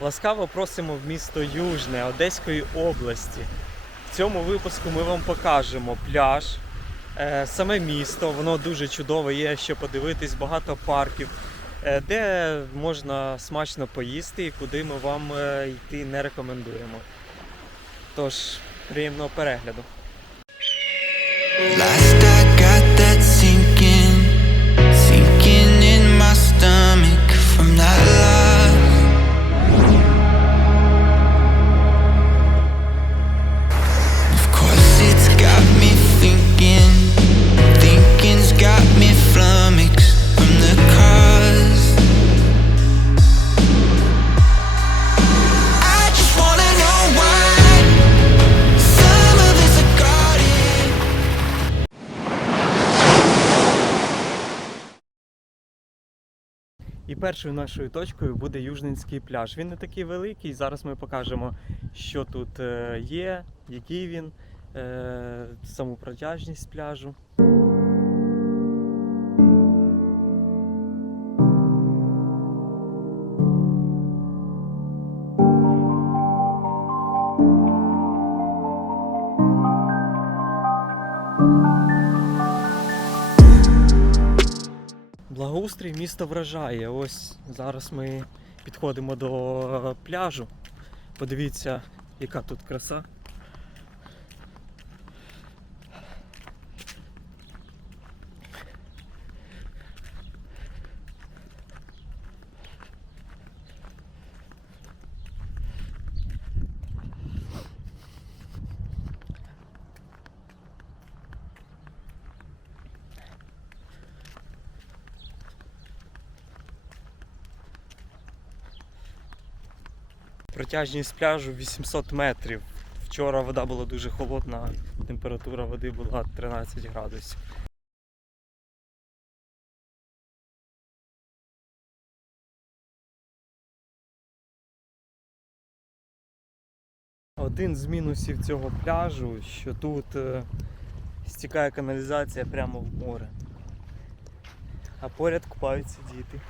Ласкаво просимо в місто Южне Одеської області. В цьому випуску ми вам покажемо пляж, е, саме місто, воно дуже чудове, є що подивитись, багато парків, е, де можна смачно поїсти і куди ми вам е, йти не рекомендуємо. Тож, приємного перегляду. Першою нашою точкою буде Южненський пляж. Він не такий великий. Зараз ми покажемо, що тут е, є, який він, е, саму протяжність пляжу. Благоустрій міста вражає. Ось зараз ми підходимо до пляжу. Подивіться, яка тут краса. Протяжність пляжу 800 метрів. Вчора вода була дуже холодна, температура води була 13 градусів. Один з мінусів цього пляжу, що тут е, стікає каналізація прямо в море. А поряд купаються діти.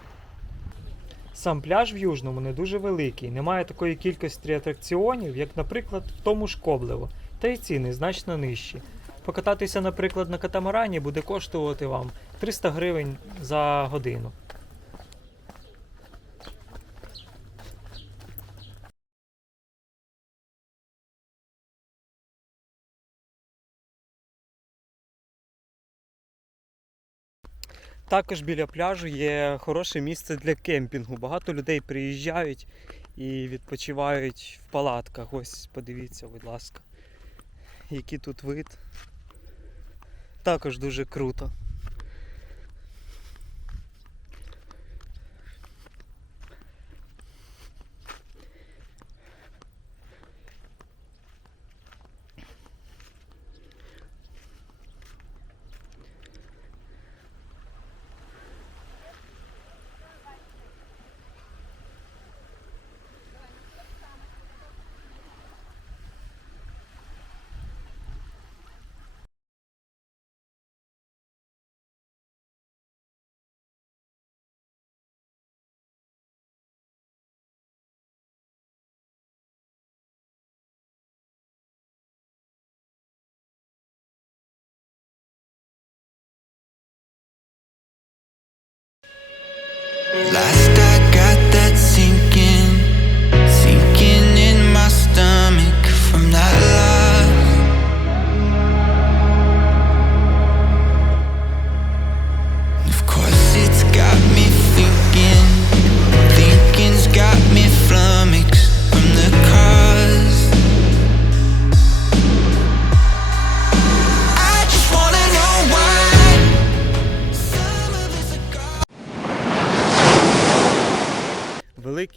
Сам пляж в Южному не дуже великий, немає такої кількості атракціонів, як, наприклад, в тому ж Коблево, та й ціни значно нижчі. Покататися, наприклад, на катамарані буде коштувати вам 300 гривень за годину. Також біля пляжу є хороше місце для кемпінгу. Багато людей приїжджають і відпочивають в палатках. Ось подивіться, будь ласка, який тут вид. Також дуже круто.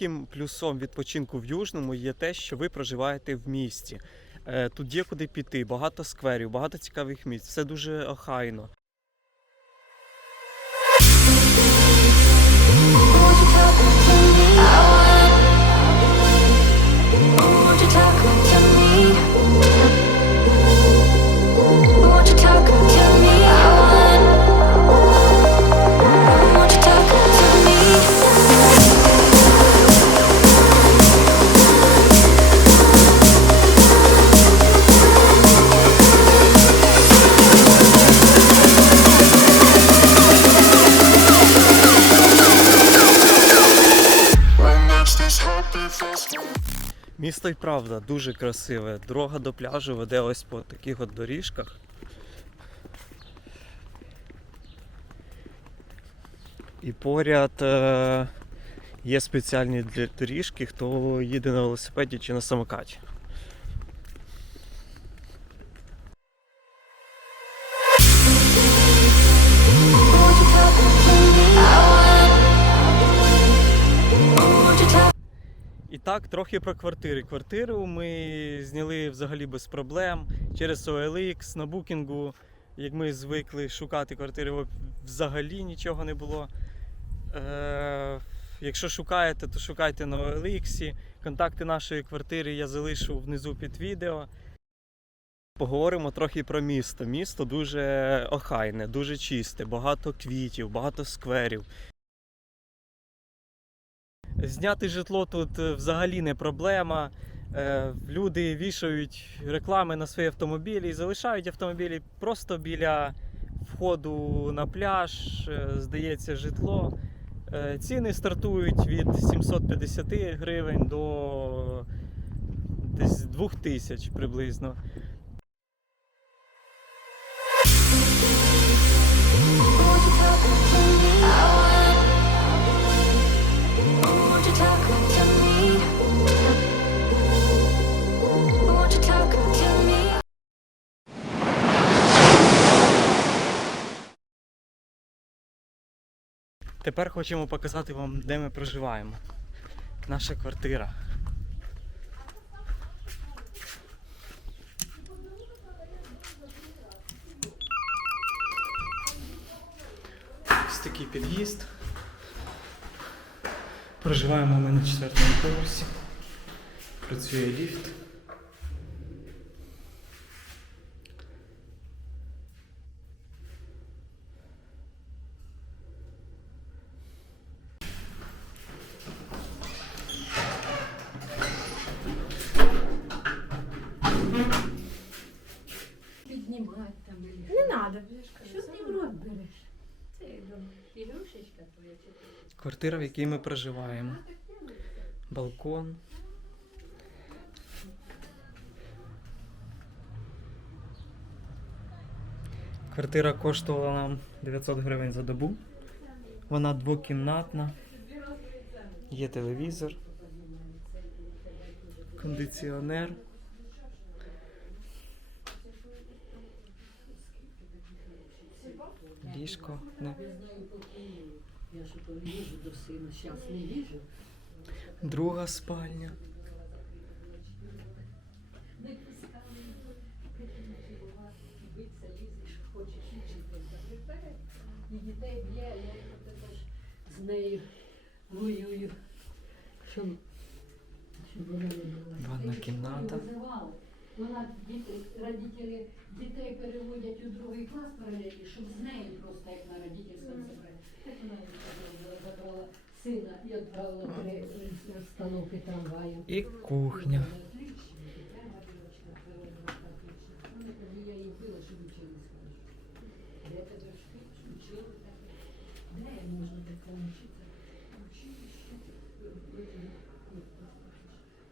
Великим плюсом відпочинку в Южному є те, що ви проживаєте в місті. Е, Тут є куди піти, багато скверів, багато цікавих місць, все дуже охайно. Місто й правда дуже красиве. Дорога до пляжу веде ось по таких от доріжках. І поряд е, є спеціальні для доріжки, хто їде на велосипеді чи на самокаті. Так, трохи про квартири. Квартиру ми зняли взагалі без проблем через OLX на букінгу. Як ми звикли шукати квартири, взагалі нічого не було. Е, якщо шукаєте, то шукайте на OLX. Контакти нашої квартири я залишу внизу під відео. Поговоримо трохи про місто. Місто дуже охайне, дуже чисте, багато квітів, багато скверів. Зняти житло тут е, взагалі не проблема. Е, Люди вішають реклами на свої автомобілі і залишають автомобілі просто біля входу на пляж, е, здається, житло. Ціни стартують від 750 гривень до десь 2000 приблизно. Тепер хочемо показати вам, де ми проживаємо. Наша квартира. Ось такий під'їзд. Проживаємо ми на четвертому поверсі. Працює ліфт. Що ти в рот береш? Це я думаю, ігрушечка твоя чи? Квартира, в якій ми проживаємо. Балкон. Квартира коштувала нам 900 гривень за добу. Вона двокімнатна. Є телевізор. Кондиціонер. Ліжко. Не. Друга спальня. І дітей б'є, я також з нею воюю. Щоб, щоб вона не була. Ванна кімната. Вона діти, родителі дітей переводять у другий клас паралельно, щоб з нею просто як на родительському собранні. Так вона їх зробила, забрала сина і відправила три остановки трамваєм. І кухня. Я їй била, щоб учились. Де тебе ж вчили так? Де можна такому вчитися?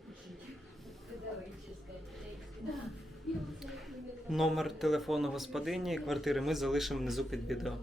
Училище. Педагогическое. Да. І оце Номер телефону господині і квартири ми залишимо внизу під відео.